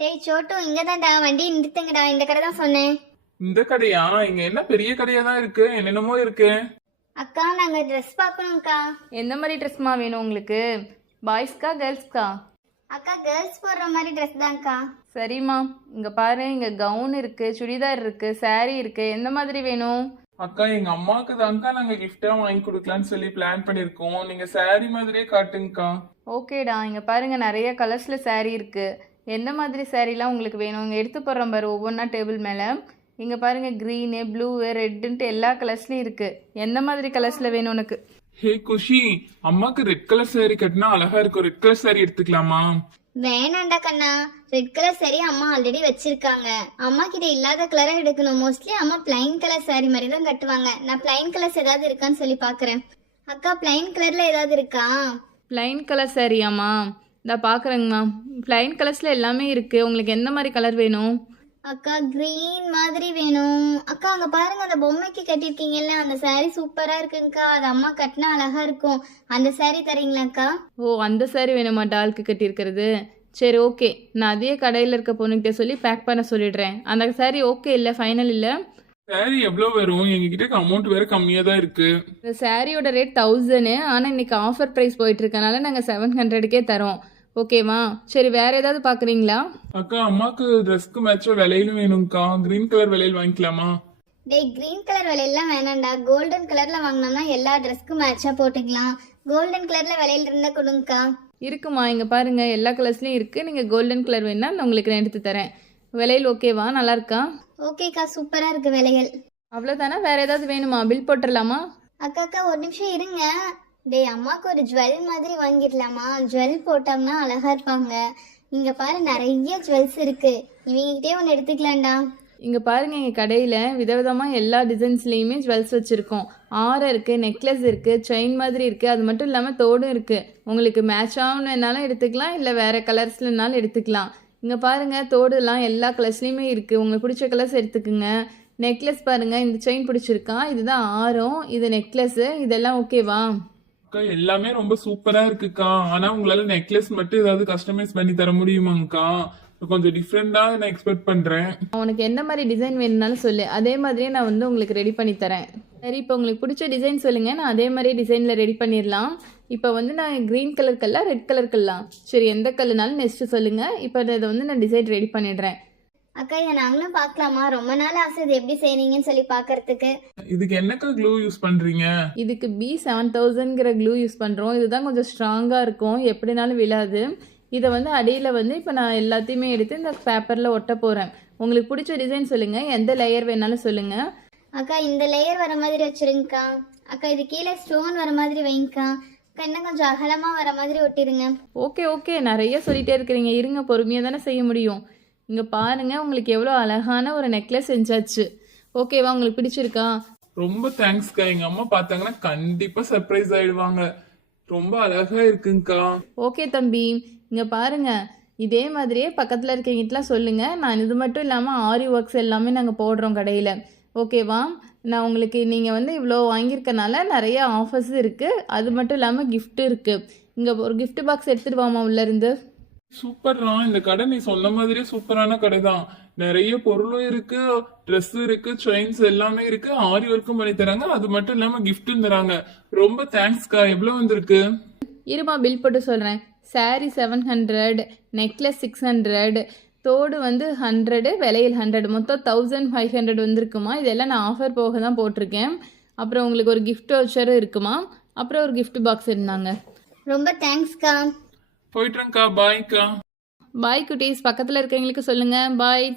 டேய் சோட்டு இங்கதான்டா, வண்டி நிறுத்துங்கடா, இந்த கடை தான் சொன்னேன். இந்த கடையா? இங்க என்ன பெரிய கடையா தான் இருக்கு, என்னென்னமோ இருக்கு. அக்கா நாங்க ட்ரெஸ் பார்க்கணும்க்கா. எந்த மாதிரி ட்ரெஸ்மா வேணும் உங்களுக்கு? பாய்ஸ்க்கா கேர்ள்ஸ்க்கா? அக்கா கேர்ள்ஸ் போடுற மாதிரி ட்ரெஸ் தான்க்கா. சரிம்மா, இங்கே பாரு, இங்கே கவுன் இருக்குது, சுடிதார் இருக்குது, saree இருக்குது. எந்த மாதிரி வேணும்? அக்கா எங்க அம்மாவுக்கு தான்க்கா நாங்க கிஃப்டா வாங்கி கொடுக்கலாம்னு சொல்லி பிளான் பண்ணிருக்கோம். நீங்க saree மாதிரியே காட்டுங்கக்கா. ஓகேடா, இங்கே பாருங்கள், நிறைய கலர்ஸில் saree இருக்குது. எந்த மாதிரி சாரீலாம் உங்களுக்கு வேணும்? இங்கே எடுத்து போடுறோம் பாரு ஒவ்வொன்றா டேபிள் மேலே. இங்கே பாருங்கள், க்ரீனு, ப்ளூ, ரெட்டுன்ட்டு எல்லா கலர்ஸ்லையும் இருக்குது. எந்த மாதிரி கலர்ஸில் வேணும் உனக்கு? ஹே குஷி, அம்மாக்கு ரெட் கலர் saree கட்டினா அழகா இருக்கும். ரெட் கலர் saree எடுத்துக்கலாமா? வேணாண்டா கண்ணா, ரெட் கலர் saree அம்மா ஆல்ரெடி வச்சிருக்காங்க. அம்மா கிட்ட இல்லாத கலரா எடுக்கணும். மோஸ்ட்லி அம்மா பிளைன் கலர் saree மாதிரி தான் கட்டுவாங்க. நான் பிளைன் கலர்ஸ் ஏதாவது இருக்கான்னு சொல்லி பாக்குறேன். அக்கா பிளைன் கலர்ல ஏதாவது இருக்கா? ப்ளைன் கலர் சாரியாம்மா? இந்த பார்க்குறேங்கம்மா, ப்ளைன் கலர்ஸில் எல்லாமே இருக்குது. உங்களுக்கு எந்த மாதிரி கலர் வேணும்? அக்கா கிரீன் மாதிரி வேணும். அக்கா அங்க பாருங்க, அந்த பொம்மைக்கு கட்டிருக்கீங்கல்ல, அந்த saree சூப்பரா இருக்குங்கக்கா. அது அம்மா கட்டினா அழகா இருக்கும். அந்த saree தரீங்களாக்கா? ஓ, அந்த சாரி வேணுமா டால்க்கு கட்டியிருக்கிறது? சரி, ஓகே, நான் அதே கடையில் இருக்க பொண்ணுகிட்ட சொல்லி பேக் பண்ண சொல்லிடுறேன். அந்த சாரி ஓகே இல்லை, ஃபைனல் இல்லை. saree எவ்வளவு வரும்? எங்ககிட்ட அமௌண்ட் வேற கம்மியா தான் இருக்கு. இந்த சாரியோட ரேட் 1000. ஆனால் இன்னைக்கு ஆஃபர் ப்ரைஸ் போயிட்டு இருக்கனால நாங்கள் 700க்கே தரோம். ஓகேவா? சரி, வேற ஏதாவது பார்க்குறீங்களா? அக்கா அம்மாக்கு ட்ரெஸ்க்கு மேட்சா விலையிலும் வேணும்க்கா. கிரீன் கலர் விலையில் வாங்கிக்கலாமா? டேய் கிரீன் கலர் விலையெல்லாம் வேணாம்டா. கோல்டன் கலர்ல வாங்கினோம்னா எல்லா ட்ரெஸ்க்கும் மேட்சா போட்டுக்கலாம். கோல்டன் கலர்ல விலையில இருந்தா கொடுங்கக்கா. இருக்குமா, இங்கே பாருங்கள், எல்லா கலர்ஸ்லையும் இருக்குது. நீங்கள் கோல்டன் கலர் வேணா நான் உங்களுக்கு நான் எடுத்து தரேன். விலையில் ஓகேவா? நல்லா இருக்கா? ஓகேக்கா, சூப்பரா இருக்கு விலைகள். அவ்வளோதானே? வேற ஏதாவது வேணுமா? பில் போட்டுடலாமா? அக்கா அக்கா ஒரு நிமிஷம் இருங்க. டேய் அம்மாக்கு ஒரு ஜுவல் மாதிரி வாங்கிடலாமா? ஜுவல் போட்டோம்னா அழகா இருப்பாங்க. இங்க பாரு நிறைய ஜுவல்ஸ் இருக்கு. இவங்ககிட்டே ஒன்று எடுத்துக்கலாம்டா. இங்கே பாருங்கள், எங்கள் கடையில் விதவிதமாக எல்லா டிசைன்ஸ்லேயுமே ஜுவல்ஸ் வச்சுருக்கோம். ஆரம் இருக்குது, நெக்லஸ் இருக்குது, செயின் மாதிரி இருக்குது. அது மட்டும் இல்லாமல் தோடும் இருக்குது. உங்களுக்கு மேட்ச் ஆகணுன்னாலும் எடுத்துக்கலாம், இல்லை வேறு கலர்ஸ்லனாலும் எடுத்துக்கலாம். இங்கே பாருங்கள், தோடுலாம் எல்லா கலர்ஸ்லேயுமே இருக்குது. உங்களுக்கு பிடிச்ச கலர்ஸ் எடுத்துக்குங்க. நெக்லஸ் பாருங்கள், இந்த செயின் பிடிச்சிருக்கா? இதுதான் ஆரம், இது நெக்லஸ்ஸு. இதெல்லாம் ஓகேவா? அக்கா எல்லாமே ரொம்ப சூப்பரா இருக்குக்கா. ஆனா உங்களால நெக்லஸ் மட்டும் ஏதாவது கஸ்டமைஸ் பண்ணி தர முடியுமாங்கக்கா? கொஞ்சம் டிஃப்ரெண்டா நான் எக்ஸ்பெக்ட் பண்றேன். உனக்கு எந்த மாதிரி டிசைன் வேணும்னாலும் சொல்லு, அதே மாதிரியே நான் வந்து உங்களுக்கு ரெடி பண்ணி தரேன். சரி, இப்போ உங்களுக்கு பிடிச்ச டிசைன் சொல்லுங்கள், நான் அதே மாதிரியே டிசைனில் ரெடி பண்ணிடலாம். இப்போ வந்து நான் க்ரீன் கலர் கல்லா, ரெட் கலர் கல்லா? சரி, எந்த கல்லுனாலும் நெக்ஸ்ட்டு சொல்லுங்கள். இப்போ இதை வந்து நான் டிசைன் ரெடி பண்ணிடுறேன். அக்கா இதை நாங்களும் பார்க்கலாமா? ரொம்ப நாள் ஆசை இது எப்படி செய்றீங்கன்னு சொல்லி பார்க்கறதுக்கு. இதுக்கு என்னக்கா க்ளூ யூஸ் பண்றீங்க? இதுக்கு B7000ங்கிற க்ளூ யூஸ் பண்ணுறோம். இதுதான் கொஞ்சம் ஸ்ட்ராங்காக இருக்கும், எப்படினாலும் விழாது. இதை வந்து அடியில் வந்து இப்போ நான் எல்லாத்தையுமே எடுத்து இந்த பேப்பரில் ஒட்ட போகிறேன். உங்களுக்கு பிடிச்ச டிசைன் சொல்லுங்கள், எந்த லேயர் வேணாலும் சொல்லுங்கள். அக்கா இந்த லேயர் வர மாதிரி வச்சிருங்கக்கா. அக்கா இது கீழே ஸ்டோன் வர மாதிரி வைங்கக்கா. அக்கா இன்னும் கொஞ்சம் அகலமாக வர மாதிரி ஒட்டிருங்க. ஓகே ஓகே, நிறைய சொல்லிகிட்டே இருக்கிறீங்க, இருங்க, பொறுமையாக தானே செய்ய முடியும். இங்கே பாருங்கள், உங்களுக்கு எவ்வளோ அழகான ஒரு நெக்லஸ் செஞ்சாச்சு. ஓகேவா? உங்களுக்கு பிடிச்சிருக்கா? ரொம்ப தேங்க்ஸ்க்கா. எங்க அம்மா பார்த்தாங்கன்னா கண்டிப்பா சர்ப்ரைஸ் ஆயிடுவாங்க. ரொம்ப அழகா இருக்குங்கக்கா. ஓகே தம்பி, இங்கே பாருங்கள், இதே மாதிரியே பக்கத்தில் இருக்கவங்கிட்டலாம் சொல்லுங்கள். நான் இது மட்டும் இல்லாமல் ஆரி ஒர்க்ஸ் எல்லாமே நாங்கள் போடுறோம் கடையில். ஓகேவா? நான் உங்களுக்கு நீங்கள் வந்து இவ்வளோ வாங்கியிருக்கனால நிறைய ஆஃபர்ஸ் இருக்குது. அது மட்டும் இல்லாமல் கிஃப்ட்டும் இருக்குது. இங்கே ஒரு gift பாக்ஸ் எடுத்துகிட்டு வாமா உள்ளேருந்து. சூப்பர்ரா, இந்த கடை நீ சொன்ன மாதிரியே சூப்பரான கடை தான். நிறைய பொருளும் இருக்கு, ட்ரெஸ் இருக்கு, செயின்ஸ் எல்லாமே இருக்கு, ஆரி ஒர்க்கும் பண்ணி தராங்க. அது மட்டும் இல்லாம கிஃப்டும் தராங்க. ரொம்ப தேங்க்ஸ்க்கா. எவ்வளவு வந்திருக்கு? இருமா, பில் போட்டு சொல்கிறேன். saree 700, நெக்லஸ் 600, தோடு வந்து 100, விலையில் 100, மொத்தம் 1500 வந்திருக்குமா. இதெல்லாம் நான் ஆஃபர் போக தான் போட்டிருக்கேன். அப்புறம் உங்களுக்கு ஒரு gift voucher இருக்குமா. அப்புறம் ஒரு gift பாக்ஸ் இருந்தாங்க. ரொம்ப தேங்க்ஸ்க்கா. போயிட்டுறேன்க்கா. பாய்க்கா. பாய் குட்டீஸ், பக்கத்தில் இருக்கவங்களுக்கு சொல்லுங்கள் பாய்.